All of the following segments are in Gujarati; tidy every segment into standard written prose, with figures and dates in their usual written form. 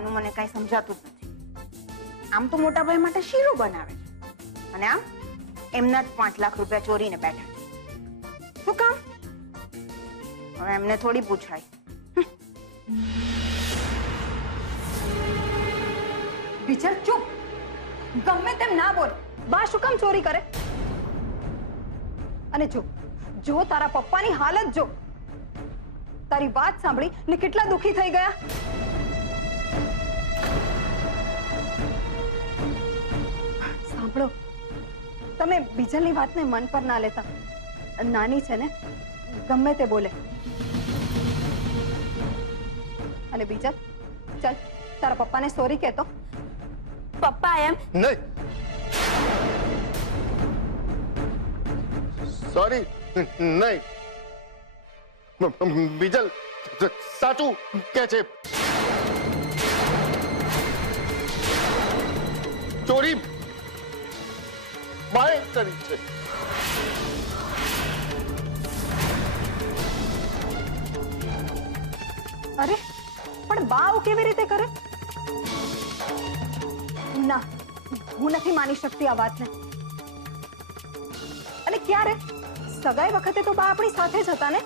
કરવાનું મને કઈ સમજાતું જ નથી. આમ તો મોટા ભાઈ માટે શીરો બનાવે છે અને આમ એમના જ 5 લાખ રૂપિયા ચોરીને બેઠા છે. શું કામ? હવે એમને થોડી પૂછાય. વિચાર ચૂપ. ગમે તેમ ના બોલ. બા શું કામ ચોરી કરે? અને જો તારા પપ્પાની હાલત જો. તારી વાત સાંભળી ને કેટલા દુખી થઈ ગયા. સાંભળો, તમે બીજાની વાતને મન પર ના લેતા. નાની છે ને, ગમે તે બોલે. અને બીજા ચાલ તારા પપ્પાને સોરી કહેતો. પપ્પા એમ નહીં, સોરી નહીં. બીજલ સાચું કે છે. ચોરી બાએ કરી છે. અરે પણ બા આવું કેવી રીતે કરે? ના, હું નથી માની શકતી આ વાતને. અને ક્યારે? સગાઈ વખતે તો બા આપણી સાથે જ હતા ને?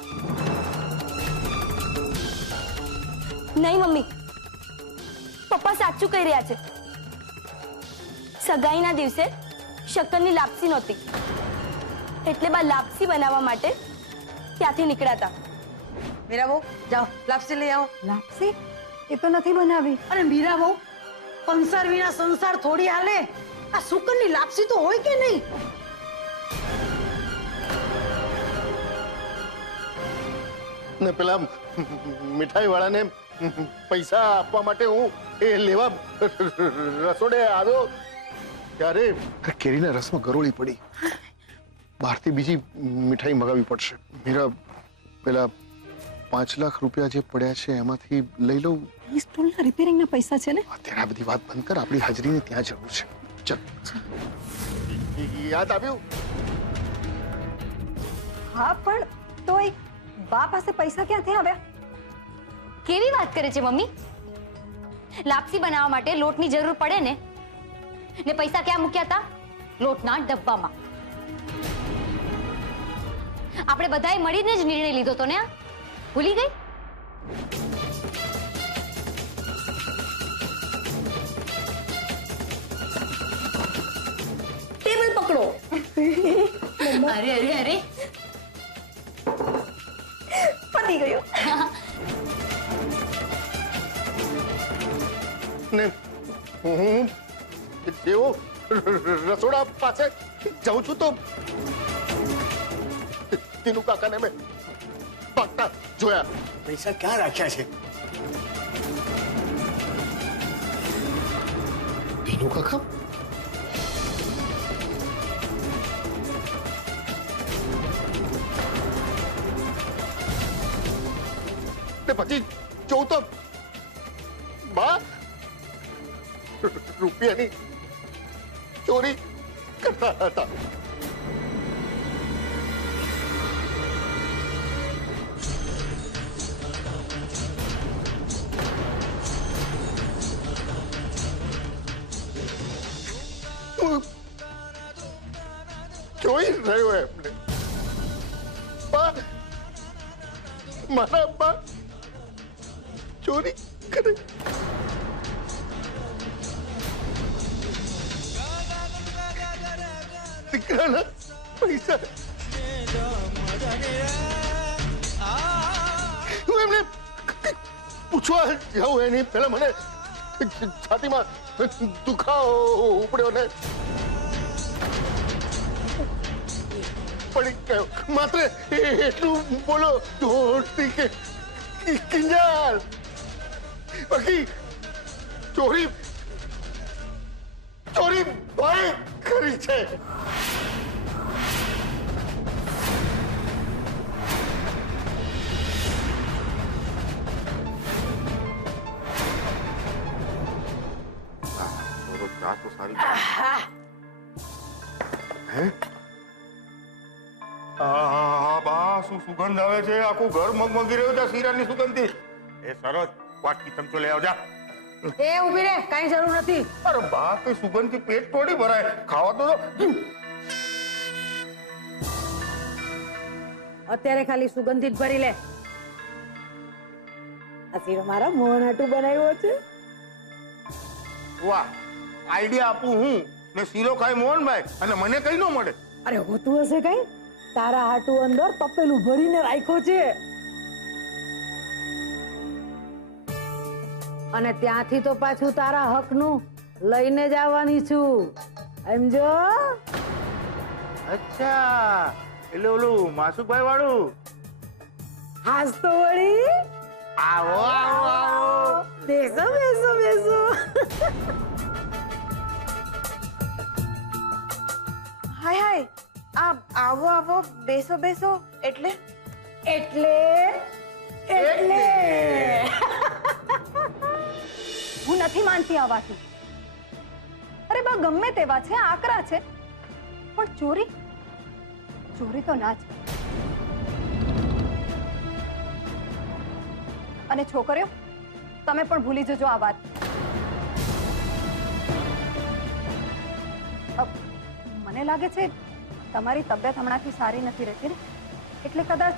નહીં મમ્મી, પપ્પા સાચું કહી રહ્યા છે. સગાઈના દિવસે શક્કરની લાપસી નહોતી એટલે બા લાપસી બનાવવા માટે ત્યાંથી નીકળ્યા હતા. મીરા બહુ જાઓ લાપસી લઈ આવો. લાપસી? એ તો નથી બનાવી. અરે મીરા બહુ, કંસાર વિના સંસાર થોડી હાલે. આ સુકનની લાપસી તો હોય કે નહીં? ને પેલા મીઠાઈ વાળાને પૈસા આપવા માટે હું એ લેવા રસોડે આવ્યો ત્યારે કેરીના રસમાં ગરોળી પડી. બહારથી બીજી મીઠાઈ મગાવવી પડશે. મીરા, પેલા 5 લાખ રૂપિયા જે પડ્યા છે એમાંથી લઈ લઉં. એ સ્ટોલના રિપેરિંગના પૈસા છે ને? અત્યારે આ બધી વાત બંધ કર. આપણી હાજરીને ત્યાં જરૂર છે. ચાલ. યાદ આવ્યું? હા, પણ તોય બા પાસે પૈસા ક્યાંથી આવ્યા? કેવી વાત કરે છે મમ્મી? લાપસી બનાવવા માટે લોટની જરૂર પડે ને પૈસા ક્યાં મૂક્યા હતા? લોટના ડબ્બામાં. આપણે બધાએ મળીને જ નિર્ણય લીધો તો ને? આ ભૂલી ગઈ? ટેબલ પકડો. અરે અરે અરે, પતી ગયું. ને હું જેવો રસોડા પાસે જાઉં છું તો તીનુ કાકાને મેં ભાગતા જોયા. પૈસા ક્યાં રાખ્યા છે? તીનુ કાકા? ને પછી જોઉં તો બા રૂપિયાની ચોરી કરતા હતા. જોઈ રહ્યો એમને. બા, મારા બા ચોરી કરે. દીકરાના પૈસા હું એમને પૂછવા જાઉં એની પહેલા મને છાતીમાં દુખાવો ઉપડ્યો ને પડી ગયો. માત્ર એટલું બોલો દોડતી કે કિંજલ. બાકી ચોરી ભાઈ કરી છે. ચા તો સારી. હે? બા, શું સુગંધ આવે છે! આખું ઘર મગમગી રહ્યું છે શીરાની સુગંધથી. એ સરસ, વાટકી ચમચો લઈ આવજા. એ ઊભી રે, કાંઈ જરૂર નથી. અરે બા તે સુગંધથી પેટ થોડી ભરાય, ખાવા તો દો. અત્યારે ખાલી સુગંધિત ભરી લે. આ શીરો મારા મોહન હાટુ બનાવ્યો છે. વાહ, આઈડિયા આપું હું ને શીરો ખાય મોહનભાઈ અને મને કઈ ન મળે. અરે હોતું હશે કઈ? તારા હાટુ અંદર તપેલું ભરીને રાખ્યો છે અને ત્યાંથી તો પાછું તારા હકનું લઈને જ આવવાની છું, સમજો? અચ્છા, એટલે ઓલું માસુભાઈ વાળું. હાસ તો વળી. આવો આવો આવો. બેસો બેસો બેસો. હાય હાય, આવો આવો, બેસો બેસો. એટલે એટલે એટલે હું નથી માનતી આ વાતને. અરે બા ગમે તેવા છે, આકરા છે, પણ ચોરી ચોરી તો ના છે. અને છોકરીઓ, તમે પણ ભૂલી જજો આ વાત. મને લાગે છે તમારી તબિયત હમણાંથી સારી નથી રહેતી ને, એટલે કદાચ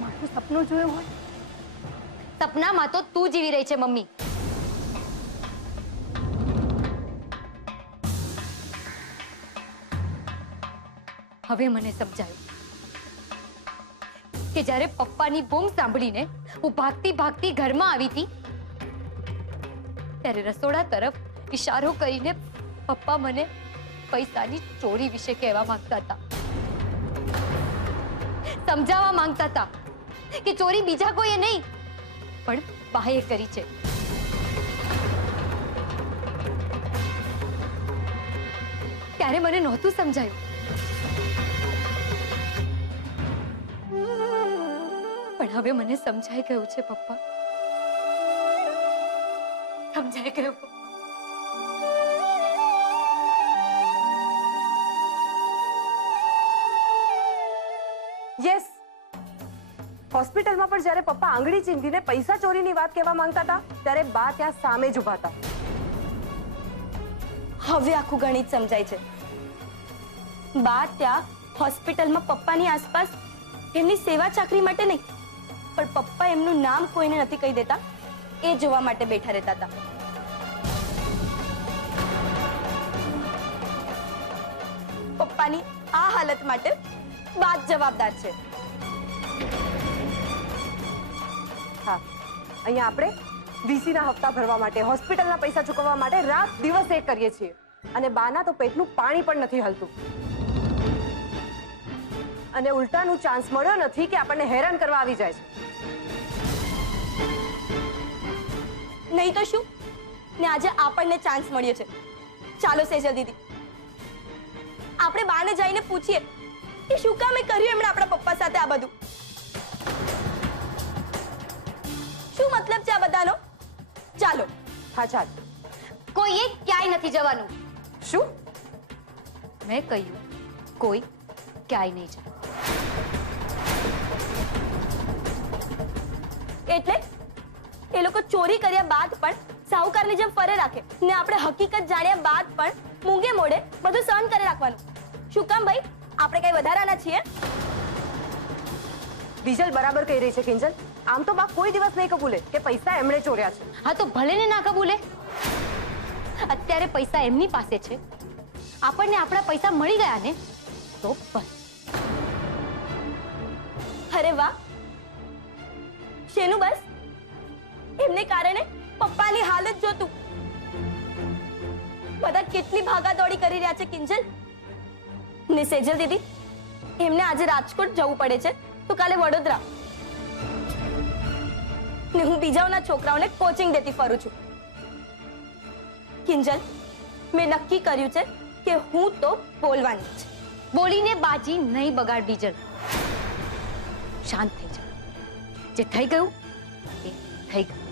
મારું સપનું જોયું હોય. સપનામાં તો તું જીવી રહી છે મમ્મી. હવે મને સમજાયું કે જ્યારે પપ્પાની બૂમ સાંભળીને હું ભાગતી ભાગતી ઘરમાં આવી હતી, ત્યારે રસોડા તરફ ઈશારો કરીને પપ્પા મને પૈસાની ચોરી વિશે કહેવા માંગતા હતા, સમજાવવા માંગતા હતા કે ચોરી બીજા કોઈએ નહીં પણ બાએ કરી છે. ત્યારે મને નહોતું સમજાયું, પણ હવે મને સમજાઈ ગયું છે પપ્પા, સમજાઈ ગયું. યસ, હોસ્પિટલમાં પણ જ્યારે પપ્પા આંગળી ચીંધીને પૈસા ચોરીની વાત કહેવા માંગતા હતા, ત્યારે બા ત્યાં સામે જ ઊભા હતા. હવે આખું ગણિત સમજાય છે. બા ત્યાં હોસ્પિટલમાં પપ્પાની આસપાસ એમની સેવા ચાકરી માટે નહીં, પણ પપ્પા એમનું નામ કોઈને નથી કહી દેતા એ જોવા માટે બેઠા રહેતા હતા. પપ્પાની આ હાલત માટે બા જ જવાબદાર છે. હા, અહીંયા આપણે વીસીના હપ્તા ભરવા માટે, હોસ્પિટલના પૈસા ચૂકવવા માટે રાત દિવસ એક કરીએ છીએ, અને બાના તો પેટનું પાણી પણ નથી હલતું. અને ઉલટાનું ચાન્સ મળ્યો નથી કે આપણને હેરાન કરવા આવી જાય છે. નહીં તો શું, ને આજે આપણને ચાન્સ મળ્યો છે. ચાલો સેજલ દીદી, આપણે બાને જઈને પૂછીએ કે શું કામ કર્યું એમણે આપણા પપ્પા સાથે આ બધું. શું મતલબ છે આ બધાનો? ચાલો. હા ચાલ. કોઈએ ક્યાંય નથી જવાનું. શું? મેં કહ્યું કોઈ ક્યાંય નહીં જાય. એટલે એ લોકો ચોરી કર્યા બાદ પણ સાહુકારની જેમ ફરે રાખે, ને આપણે હકીકત જાણ્યા બાદ પણ મૂંગે મોઢે બધું સહન કરી રાખવાનું. શું કામ ભાઈ? આપણે કઈ વધારાના છીએ? બીજલ બરાબર કહી રહી છે કિંજલ. આમ તો બા કોઈ દિવસ નહીં કબૂલે કે પૈસા એમણે ચોર્યા છે. હા તો ભલે ને ના કબૂલે. અત્યારે પૈસા એમની પાસે છે, આપણને આપણા પૈસા મળી ગયા ને તો બસ. અરે વાહ, શેનું બસ? એમને કારણે પપ્પાની હાલત જોતું. બધા કેટલી ભાગાદોડી કરી રહ્યા છે કિંજલ. ને સેજલ દીદી, એમને આજે રાજકોટ જવું પડે છે તો કાલે વડોદરા. ને હું બીજાઓના છોકરાઓને કોચિંગ દેતી ફરું છું. કિંજલ, મેં નક્કી કર્યું છે કે હું તો બોલવાની જ. બોલીને બાજી નહીં બગાડ બીજલ. શાંત થઈ જા. જે થઈ ગયું એ થઈ ગયું.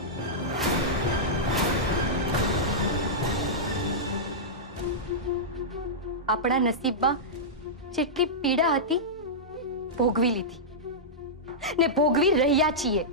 આપણા નસીબમાં જેટલી પીડા હતી ભોગવી લીધી ને ભોગવી રહ્યા છીએ.